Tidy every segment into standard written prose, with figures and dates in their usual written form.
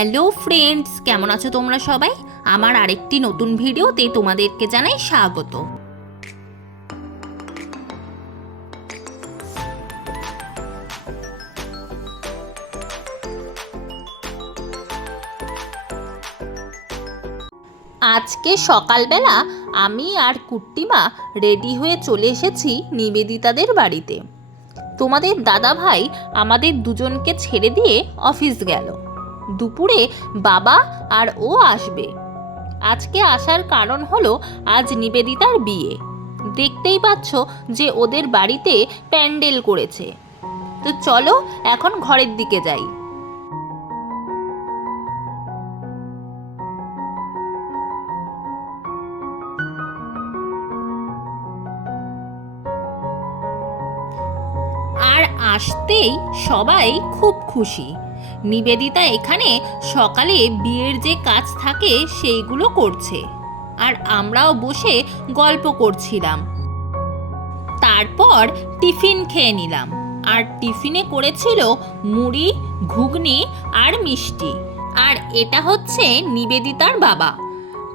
Hello friends, কেমন আছো তোমরা সবাই? আমার আরেকটি নতুন ভিডিওতে তোমাদেরকে জানাই স্বাগত। আজকে সকালবেলা আমি আর কুট্টিমা রেডি হয়ে চলে এসেছি নিবেদিতাদের বাড়িতে। তোমাদের দাদা ভাই আমাদের দুজনকে ছেড়ে দিয়ে অফিস গেল। দুপুরে বাবা আর ও আসবে। আজকে আসার কারণ হলো আজ নিবেদিতার বিয়ে। দেখতেই পাচ্ছ যে ওদের বাড়িতে প্যান্ডেল করেছে। তো চলো এখন ঘরের দিকে যাই। আর আসতেই সবাই খুব খুশি। নিবেদিতা এখানে সকালে বিয়ের যে কাজ থাকে সেইগুলো করছে, আর আমরাও বসে গল্প করছিলাম। তারপর টিফিন খেয়ে নিলাম, আর টিফিনে করেছিল মুড়ি, ঘুগনি আর মিষ্টি। আর এটা হচ্ছে নিবেদিতার বাবা,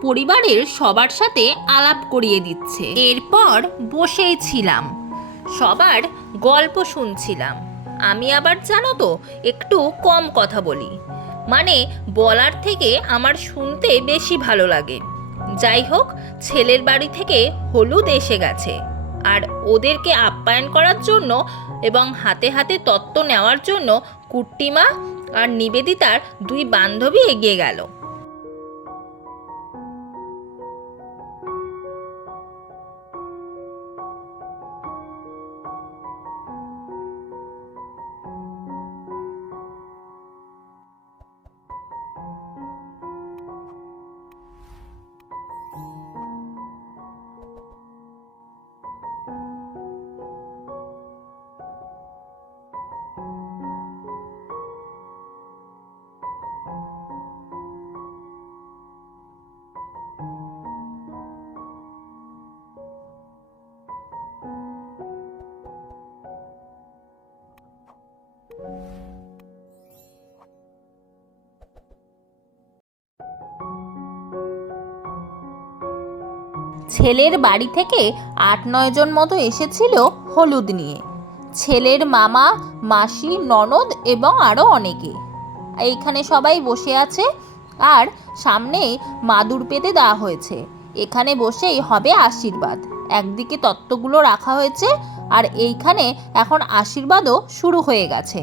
পরিবারের সবার সাথে আলাপ করিয়ে দিচ্ছে। এরপর বসেই ছিলাম, সবার গল্প শুনছিলাম। আমি আবার জানো তো একটু কম কথা বলি, মানে বলার থেকে আমার শুনতে বেশি ভালো লাগে। যাই হোক, ছেলের বাড়ি থেকে হলুদ এসে গেছে, আর ওদেরকে আপ্যায়ন করার জন্য এবং হাতে হাতে তত্ত্ব নেওয়ার জন্য কুট্টিমা আর নিবেদিতার দুই বান্ধবী এগিয়ে গেল। ছেলের বাড়ি থেকে ৮-৯ জন মতো এসেছিল হলুদ নিয়ে। ছেলের মামা, মাসি, ননদ এবং আরও অনেকে। এইখানে সবাই বসে আছে, আর সামনে মাদুর পেতে দেওয়া হয়েছে। এখানে বসেই হবে আশীর্বাদ। একদিকে তত্ত্বগুলো রাখা হয়েছে, আর এইখানে এখন আশীর্বাদও শুরু হয়ে গেছে।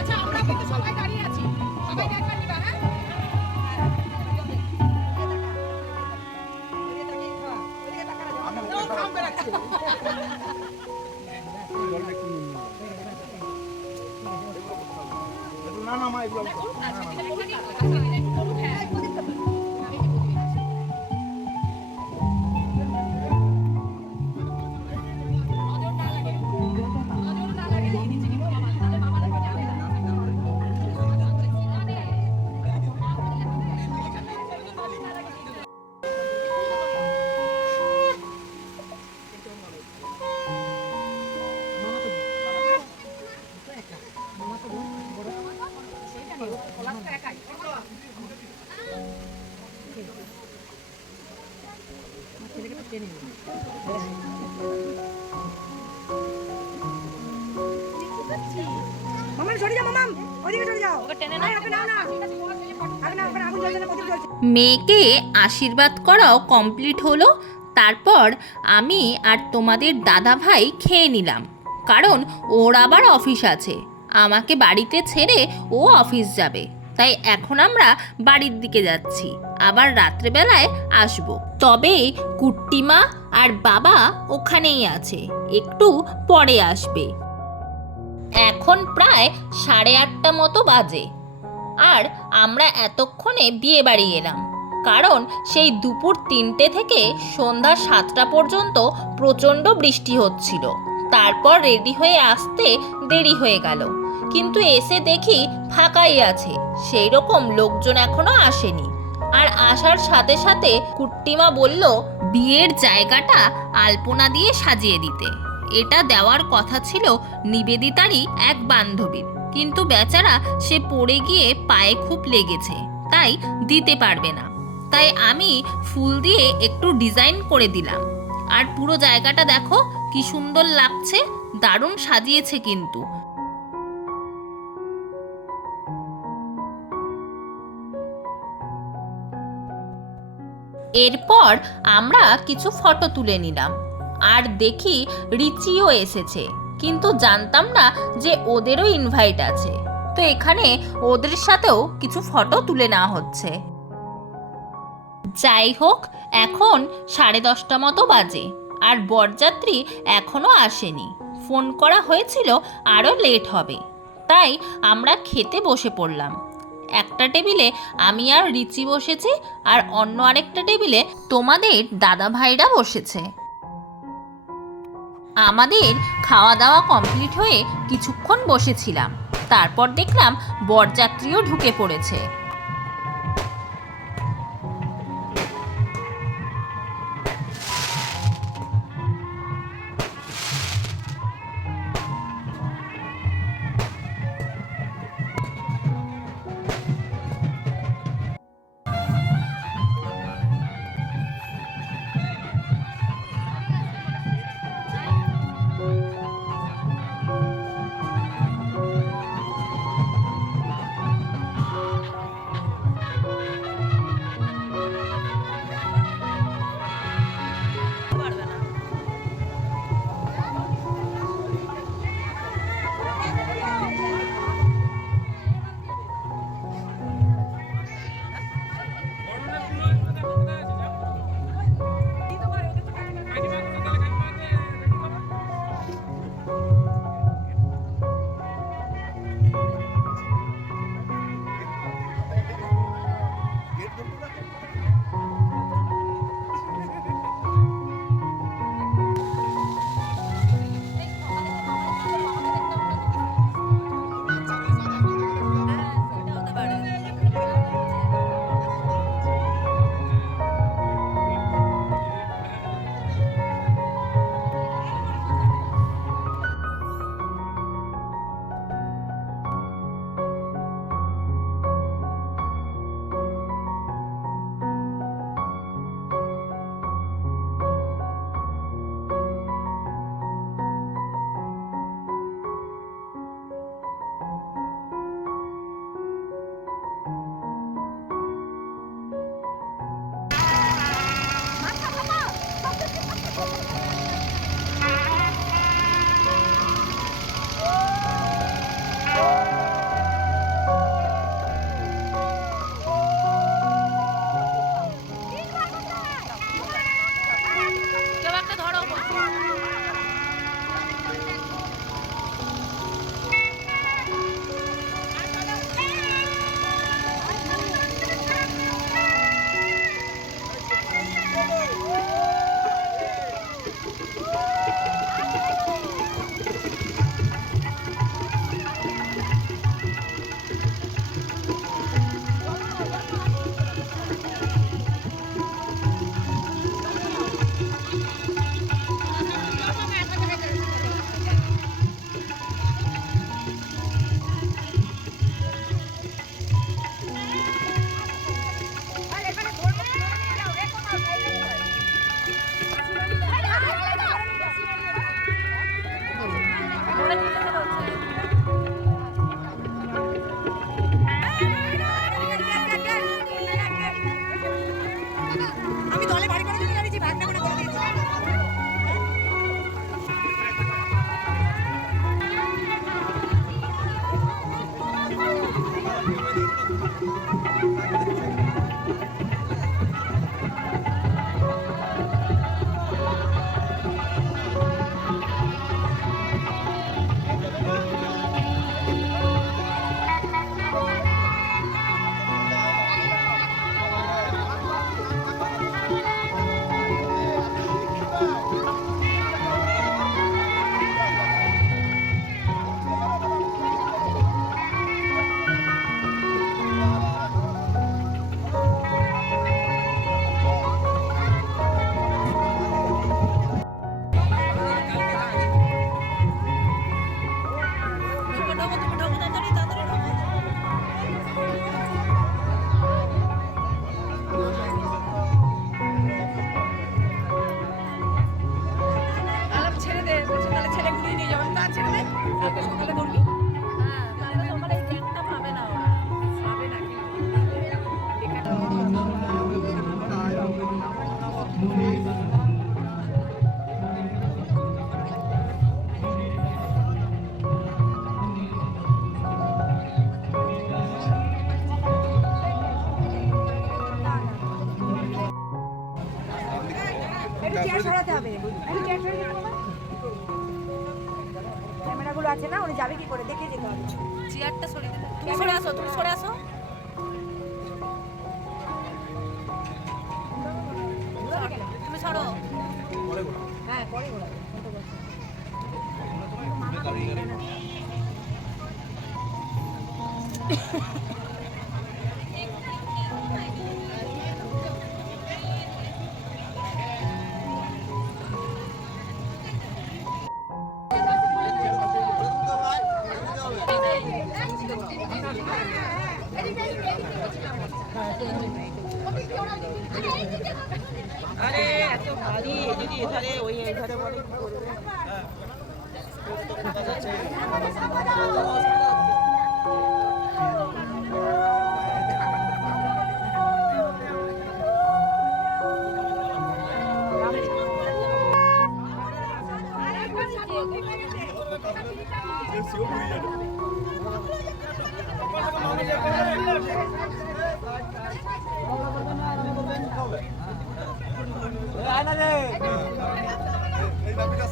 আচ্ছা, আমরা কিন্তু সবাই দাঁড়িয়ে আছি, সবাই একবার নিবা। হ্যাঁ, না না মা এগুলো মেয়েকে আশীর্বাদ করাও কমপ্লিট হলো। তারপর আমি আর তোমাদের দাদা ভাই খেয়ে নিলাম, কারণ ওর আবার অফিস আছে। আমাকে বাড়িতে ছেড়ে ও অফিস যাবে, তাই এখন আমরা বাড়ির দিকে যাচ্ছি, আবার রাত্রেবেলায় আসব। তবে কুট্টিমা আর বাবা ওখানেই আছে, একটু পরে আসবে। এখন প্রায় 8:30 মতো বাজে, আর আমরা এতক্ষণে বিয়ে বাড়ি এলাম, কারণ সেই দুপুর 3টে থেকে সন্ধ্যা 7টা পর্যন্ত প্রচণ্ড বৃষ্টি হচ্ছিল। তারপর রেডি হয়ে আসতে দেরি হয়ে গেল, কিন্তু এসে দেখি ফাঁকাই আছে, সেই রকম লোকজন এখনো আসেনি। আর আসার সাথে সাথে কুট্টিমা বলল বিয়ের জায়গাটা আলপনা দিয়ে সাজিয়ে দিতে। এটা দেওয়ার কথা ছিল নিবেদিতারই এক বান্ধবীর, কিন্তু বেচারা সে পড়ে গিয়ে পায়ে খুব লেগেছে, তাই দিতে পারবে না। তাই আমি ফুল দিয়ে একটু ডিজাইন করে দিলাম। আর পুরো জায়গাটা দেখো কি সুন্দর লাগছে, দারুণ সাজিয়েছে কিন্তু। এরপর আমরা কিছু ফটো তুলে নিলাম, আর দেখি রিচিও এসেছে, কিন্তু জানতাম না যে ওদেরও ইনভাইট আছে। তো এখানে ওদের সাথেও কিছু ফটো তুলে নেওয়া হচ্ছে। যাই হোক, এখন 10:30 মতো বাজে, আর বরযাত্রী এখনো আসেনি। ফোন করা হয়েছিল আরও লেট হবে, তাই আমরা খেতে বসে পড়লাম। একটা টেবিলে আমি আর রিচি বসেছি, আর অন্য আরেকটা টেবিলে তোমাদের দাদা ভাইরা বসেছে। আমাদের খাওয়া দাওয়া কমপ্লিট হয়ে কিছুক্ষণ বসেছিলাম, তারপর দেখলাম বরযাত্রীও ঢুকে পড়েছে। আমি দলে বাড়ি করার জন্য দাঁড়িয়েছি, ভাগনা করে বলে দিয়েছি। ক্যামেরাগুলো আছে না, উনি যাবে কি করে দেখে যেতে হবে। চেয়ারটা সরে দিলে তুমি সরে আসো, তুমি সরে আসো। তুমি সরো। হ্যাঁ পরে ঘোরাবে। আরে এত ভারী যদি এধারে ওই এধারে বলে কি করবে?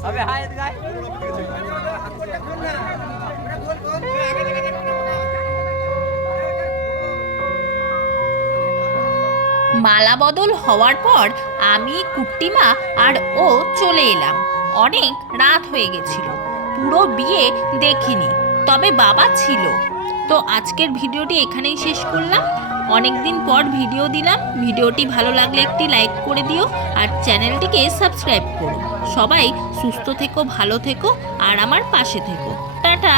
अबे हाय गाय মালা বদল হওয়ার পর আমি, কুট্টিমা আর ও চলে এলাম। অনেক রাত হয়ে গেছিল, পুরো বিয়ে দেখিনি, তবে বাবা ছিল। তো আজকের ভিডিওটি এখানেই শেষ করলাম। অনেক দিন পর ভিডিও দিলাম। ভিডিওটি ভালো লাগলে একটি লাইক করে দিও আর চ্যানেলটিকে সাবস্ক্রাইব করো। সবাই সুস্থ থেকো, ভালো থেকো আর আমার পাশে থেকো। টাটা।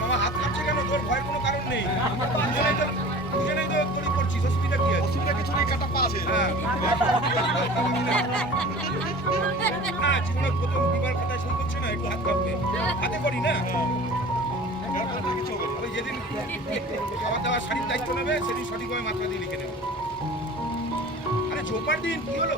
মামা হাত কাটছে কেন? তোর ভয়ের কোনো কারণ নেই। দুজনেই তো তড়ি করছিস, অসুবিধা কি আছে? অসুবিধা কিছু নেই, কাটা পা আছে। হ্যাঁ না, জীবনের প্রথম বিবার কথায় সই করছে না, একটু হাত কাঁপবে। হাতে করি না, কিছু হবে না। ওই যেদিন খাওয়া দাওয়া শাড়ির দায়িত্ব নেবে সেদিন সঠিকভাবে মাত্রা দিয়ে লিখে নেবে। আরে ঝোপার দিন কি হলো?